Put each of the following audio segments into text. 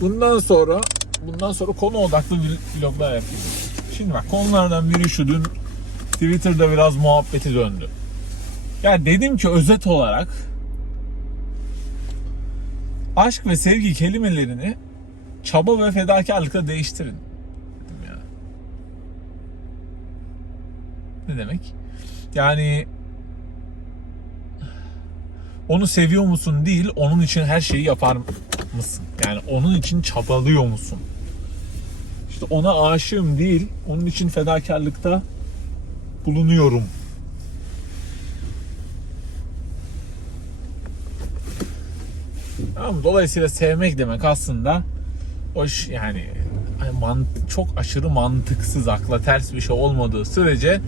Bundan sonra bundan sonra konu odaklı vl- vloglar yapacağız. Şimdi bak konulardan biri şu dün Twitter'da biraz muhabbeti döndü. Ya dedim ki özet olarak aşk ve sevgi kelimelerini çaba ve fedakarlıkla değiştirin. Dedim ya. Ne demek? Yani onu seviyor musun değil, onun için her şeyi yapar mısın? Yani onun için çabalıyor musun? İşte ona aşığım değil, onun için fedakarlıkta bulunuyorum. Tamam? Dolayısıyla sevmek demek aslında hoş yani çok aşırı mantıksız, akla ters bir şey olmadığı sürece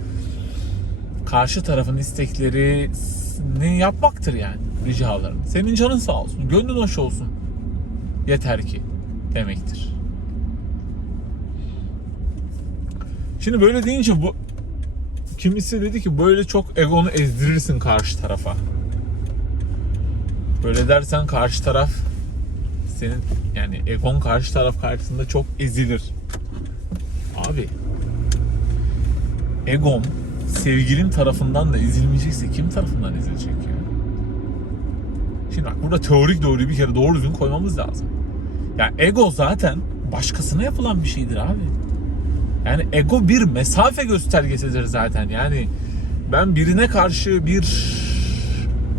karşı tarafın isteklerini yapmaktır yani ricalarını. Senin canın sağ olsun, gönlün hoş olsun. Yeter ki demektir. Şimdi böyle deyince bu kimisi dedi ki böyle çok egonu ezdirirsin karşı tarafa. Böyle dersen karşı taraf senin yani egon karşı taraf karşısında çok ezilir. Abi egom sevgilin tarafından da ezilmeyecekse kim tarafından ezilecek ya? Şimdi bak burada teorik doğruyu bir kere doğru düzgün koymamız lazım. Ya ego zaten başkasına yapılan bir şeydir abi. Yani ego bir mesafe göstergesidir zaten. Yani ben birine karşı bir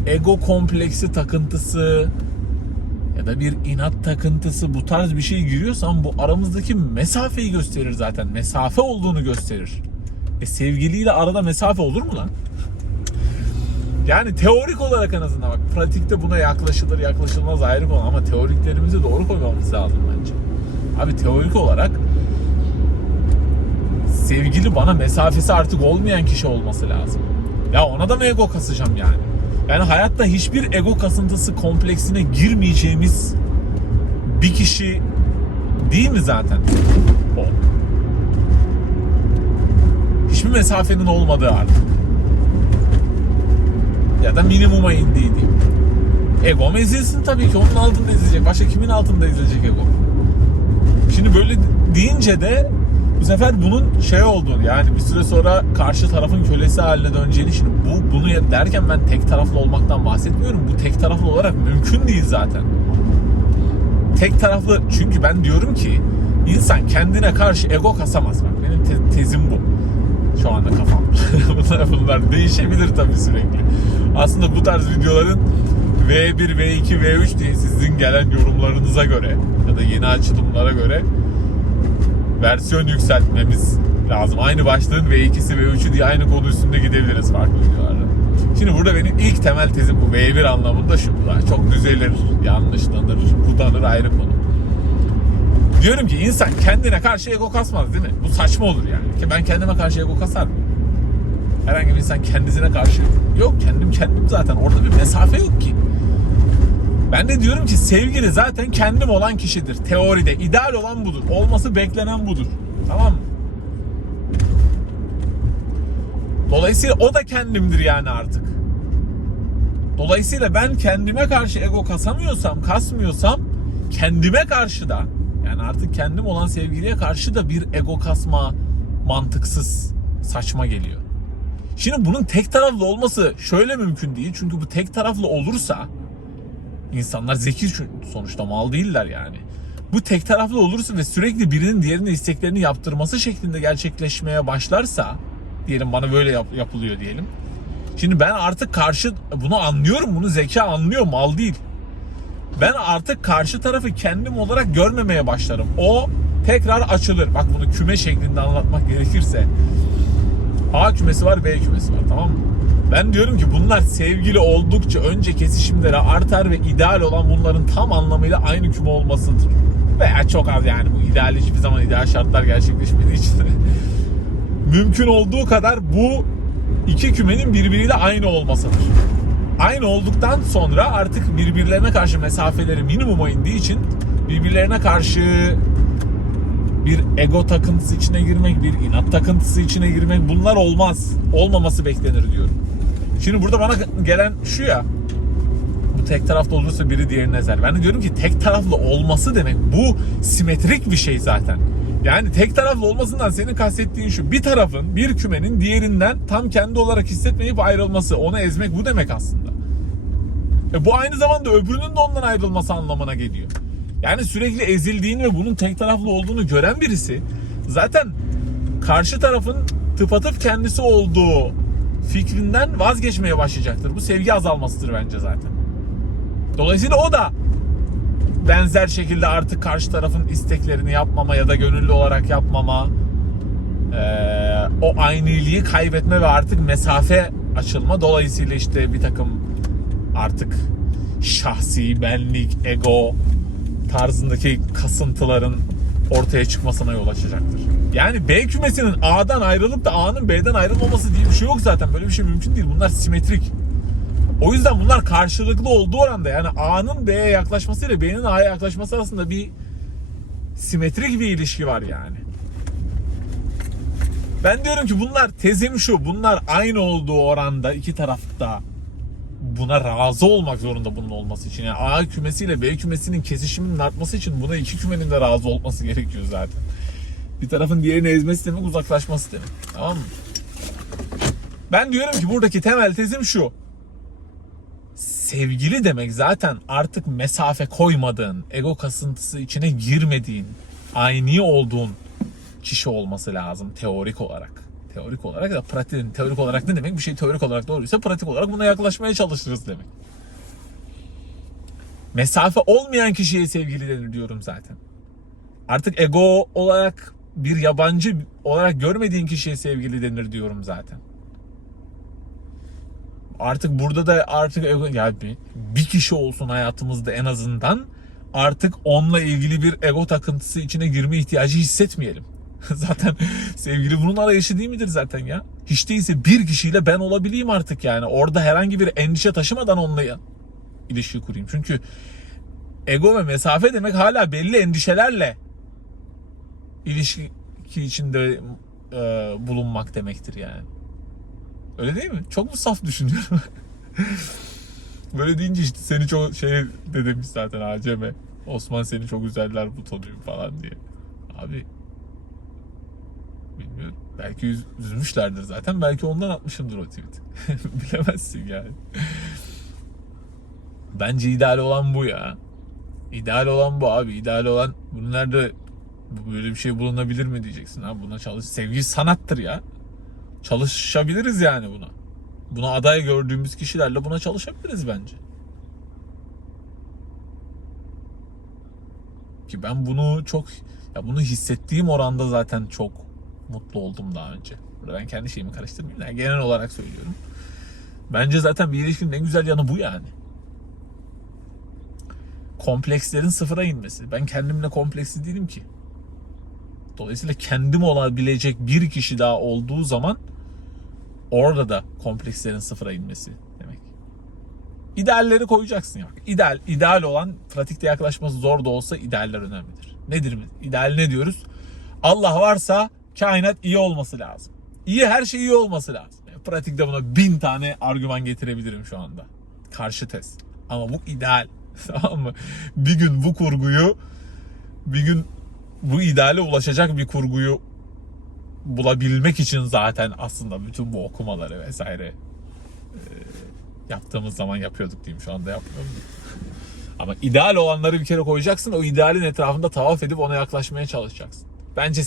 ego kompleksi takıntısı ya da bir inat takıntısı bu tarz bir şey giriyorsam bu aramızdaki mesafeyi gösterir zaten. Mesafe olduğunu gösterir. E sevgiliyle arada mesafe olur mu lan? Yani teorik olarak en azından bak pratikte buna yaklaşılır yaklaşılmaz ayrı konu ama teoriklerimizi doğru koymamız lazım bence. Abi teorik olarak sevgili bana mesafesi artık olmayan kişi olması lazım. Ya ona da mı ego kasacağım yani? Yani hayatta hiçbir ego kasıntısı kompleksine girmeyeceğimiz bir kişi değil mi zaten o? Hiçbir mesafenin olmadığı artık. Ya da minimuma indiği diyeyim. Ego ezilsin tabii ki. Onun altında ezilecek. Başka kimin altında ezilecek ego? Şimdi böyle deyince de bu sefer bunun şey olduğunu yani bir süre sonra karşı tarafın kölesi haline döneceğini şimdi bu bunu derken ben tek taraflı olmaktan bahsetmiyorum. Bu tek taraflı olarak mümkün değil zaten. Tek taraflı çünkü ben diyorum ki insan kendine karşı ego kasamaz bak. Benim te- tezim bu. Şu anda kafam. bunlar, bunlar değişebilir tabii sürekli. Aslında bu tarz videoların V1, V2, V3 diye sizin gelen yorumlarınıza göre ya da yeni açılımlara göre versiyon yükseltmemiz lazım. Aynı başlığın V2'si V3'ü diye aynı konu üstünde gidebiliriz farklı videolarda. Şimdi burada benim ilk temel tezim bu V1 anlamında şu. Çok düzelir, yanlışlanır, budanır ayrı konu. Diyorum ki insan kendine karşı ego kasmaz değil mi? Bu saçma olur yani. Ki ben kendime karşı ego kasar mıyım? Herhangi bir insan kendisine karşı yok kendim kendim zaten orada bir mesafe yok ki. Ben de diyorum ki sevgili zaten kendim olan kişidir. Teoride ideal olan budur. Olması beklenen budur. Tamam mı? Dolayısıyla o da kendimdir yani artık. Dolayısıyla ben kendime karşı ego kasamıyorsam, kasmıyorsam kendime karşı da yani artık kendim olan sevgiliye karşı da bir ego kasma mantıksız, saçma geliyor. Şimdi bunun tek taraflı olması şöyle mümkün değil. Çünkü bu tek taraflı olursa insanlar zeki sonuçta mal değiller yani. Bu tek taraflı olursa ve sürekli birinin diğerinin isteklerini yaptırması şeklinde gerçekleşmeye başlarsa diyelim bana böyle yap- yapılıyor diyelim. Şimdi ben artık karşı bunu anlıyorum. Bunu zeka anlıyor mal değil. Ben artık karşı tarafı kendim olarak görmemeye başlarım. O tekrar açılır. Bak bunu küme şeklinde anlatmak gerekirse. A kümesi var, B kümesi var tamam mı? Ben diyorum ki bunlar sevgili oldukça önce kesişimleri artar ve ideal olan bunların tam anlamıyla aynı küme olmasıdır. Veya çok az yani bu ideal hiçbir zaman ideal şartlar gerçekleşmediği için mümkün olduğu kadar bu iki kümenin birbiriyle aynı olmasıdır. Aynı olduktan sonra artık birbirlerine karşı mesafeleri minimuma indiği için birbirlerine karşı bir ego takıntısı içine girmek, bir inat takıntısı içine girmek bunlar olmaz. Olmaması beklenir diyorum. Şimdi burada bana gelen şu ya. Bu tek taraflı olursa biri diğerini ezer. Ben de diyorum ki tek taraflı olması demek bu simetrik bir şey zaten. Yani tek taraflı olmasından senin kastettiğin şu. Bir tarafın, bir kümenin diğerinden tam kendi olarak hissetmeyip ayrılması. Onu ezmek bu demek aslında. E bu aynı zamanda öbürünün de ondan ayrılması anlamına geliyor. Yani sürekli ezildiğini ve bunun tek taraflı olduğunu gören birisi zaten karşı tarafın tıpatıp kendisi olduğu fikrinden vazgeçmeye başlayacaktır. Bu sevgi azalmasıdır bence zaten. Dolayısıyla o da benzer şekilde artık karşı tarafın isteklerini yapmama ya da gönüllü olarak yapmama eee, o ayniliği kaybetme ve artık mesafe açılma dolayısıyla işte bir takım artık şahsi benlik, ego tarzındaki kasıntıların ortaya çıkmasına yol açacaktır. Yani B kümesinin A'dan ayrılıp da A'nın B'den ayrılmaması diye bir şey yok zaten. Böyle bir şey mümkün değil. Bunlar simetrik. O yüzden bunlar karşılıklı olduğu oranda yani A'nın B'ye yaklaşması ile B'nin A'ya yaklaşması arasında bir simetrik bir ilişki var yani. Ben diyorum ki bunlar tezim şu. Bunlar aynı olduğu oranda iki tarafta buna razı olmak zorunda bunun olması için. Yani A kümesiyle B kümesinin kesişiminin artması için buna iki kümenin de razı olması gerekiyor zaten. Bir tarafın diğerini ezmesi demek uzaklaşması demek. Tamam mı? Ben diyorum ki buradaki temel tezim şu. Sevgili demek zaten artık mesafe koymadığın, ego kasıntısı içine girmediğin, aynı olduğun kişi olması lazım teorik olarak. Teorik olarak da pratik, teorik olarak ne demek? Bir şey teorik olarak doğruysa pratik olarak buna yaklaşmaya çalışırız demek. Mesafe olmayan kişiye sevgili denir diyorum zaten. Artık ego olarak bir yabancı olarak görmediğin kişiye sevgili denir diyorum zaten. Artık burada da artık ego ya bir, bir kişi olsun hayatımızda en azından artık onunla ilgili bir ego takıntısı içine girme ihtiyacı hissetmeyelim. zaten sevgili bunun arayışı değil midir zaten ya? Hiç değilse bir kişiyle ben olabileyim artık yani. Orada herhangi bir endişe taşımadan onunla ilişki kurayım. Çünkü ego ve mesafe demek hala belli endişelerle ilişki içinde e, bulunmak demektir yani. Öyle değil mi? Çok mu saf düşünüyorum? Böyle deyince işte seni çok şey de demiş zaten Aceme. Osman seni çok üzerler bu tonuyum falan diye. Abi bilmiyorum. Belki üz- üzmüşlerdir zaten. Belki ondan atmışımdır o tweet. Bilemezsin yani. Bence ideal olan bu ya. İdeal olan bu abi. İdeal olan bunu nerede böyle bir şey bulunabilir mi diyeceksin abi. Buna çalış. Sevgi sanattır ya. Çalışabiliriz yani buna. Buna aday gördüğümüz kişilerle buna çalışabiliriz bence. Ki ben bunu çok ya bunu hissettiğim oranda zaten çok mutlu oldum daha önce. Burada ben kendi şeyimi karıştırmayayım. Yani genel olarak söylüyorum. Bence zaten bir ilişkinin en güzel yanı bu yani. Komplekslerin sıfıra inmesi. Ben kendimle kompleksli değilim ki. Dolayısıyla kendim olabilecek bir kişi daha olduğu zaman orada da komplekslerin sıfıra inmesi demek. İdealleri koyacaksın ya. İdeal, ideal olan pratikte yaklaşması zor da olsa idealler önemlidir. Nedir mi? İdeal ne diyoruz? Allah varsa kainat iyi olması lazım. İyi her şey iyi olması lazım. Pratikte buna bin tane argüman getirebilirim şu anda. Karşı tez. Ama bu ideal. Tamam mı? Bir gün bu kurguyu bir gün bu ideale ulaşacak bir kurguyu bulabilmek için zaten aslında bütün bu okumaları vesaire e, yaptığımız zaman yapıyorduk diyeyim şu anda yapmıyorum. Ama ideal olanları bir kere koyacaksın. O idealin etrafında tavaf edip ona yaklaşmaya çalışacaksın. Bence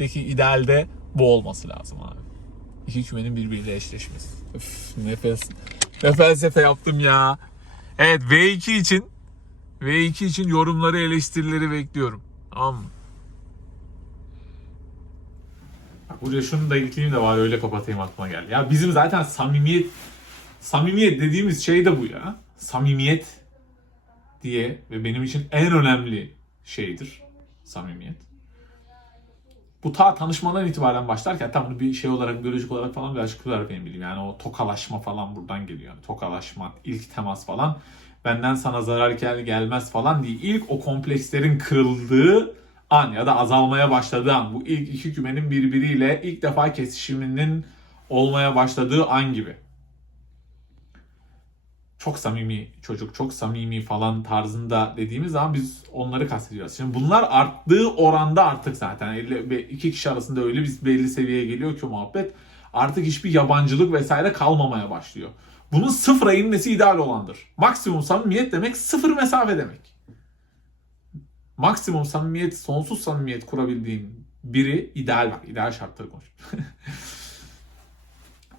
sevgililikteki idealde bu olması lazım abi. İki kümenin birbiriyle eşleşmesi. Üf, nefes. Ne felsefe yaptım ya. Evet V2 için V2 için yorumları eleştirileri bekliyorum. Tamam mı? Buraya şunu da ekleyeyim de var öyle kapatayım aklıma geldi. Ya bizim zaten samimiyet samimiyet dediğimiz şey de bu ya. Samimiyet diye ve benim için en önemli şeydir samimiyet. Bu ta tanışmadan itibaren başlarken tam bunu bir şey olarak biyolojik olarak falan bir açıklıyorlar benim bildiğim. Yani o tokalaşma falan buradan geliyor. Yani tokalaşma, ilk temas falan benden sana zarar gel gelmez falan diye ilk o komplekslerin kırıldığı an ya da azalmaya başladığı an bu ilk iki kümenin birbiriyle ilk defa kesişiminin olmaya başladığı an gibi. Çok samimi çocuk, çok samimi falan tarzında dediğimiz zaman biz onları kastediyoruz. Şimdi bunlar arttığı oranda artık zaten iki kişi arasında öyle bir belli seviyeye geliyor ki muhabbet artık hiçbir yabancılık vesaire kalmamaya başlıyor. Bunun sıfıra inmesi ideal olandır. Maksimum samimiyet demek sıfır mesafe demek. Maksimum samimiyet, sonsuz samimiyet kurabildiğin biri ideal bak. ideal şartları konuş.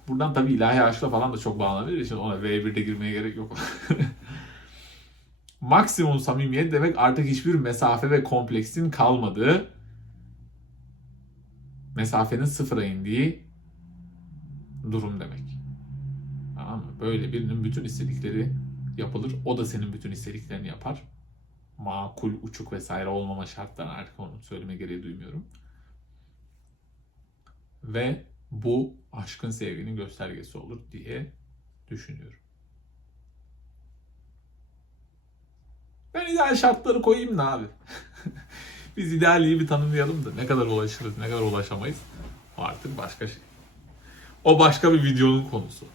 Buradan tabii ilahi aşkla falan da çok bağlanabilir. Şimdi ona V1'de girmeye gerek yok. Maksimum samimiyet demek artık hiçbir mesafe ve kompleksin kalmadığı, mesafenin sıfıra indiği durum demek. Tamam mı? Böyle birinin bütün istedikleri yapılır. O da senin bütün istediklerini yapar. Makul, uçuk vesaire olmama şartlarına artık onu söyleme gereği duymuyorum. Ve bu aşkın sevginin göstergesi olur diye düşünüyorum. Ben ideal şartları koyayım da abi. Biz idealliği bir tanımlayalım da ne kadar ulaşırız, ne kadar ulaşamayız. O artık başka şey. O başka bir videonun konusu.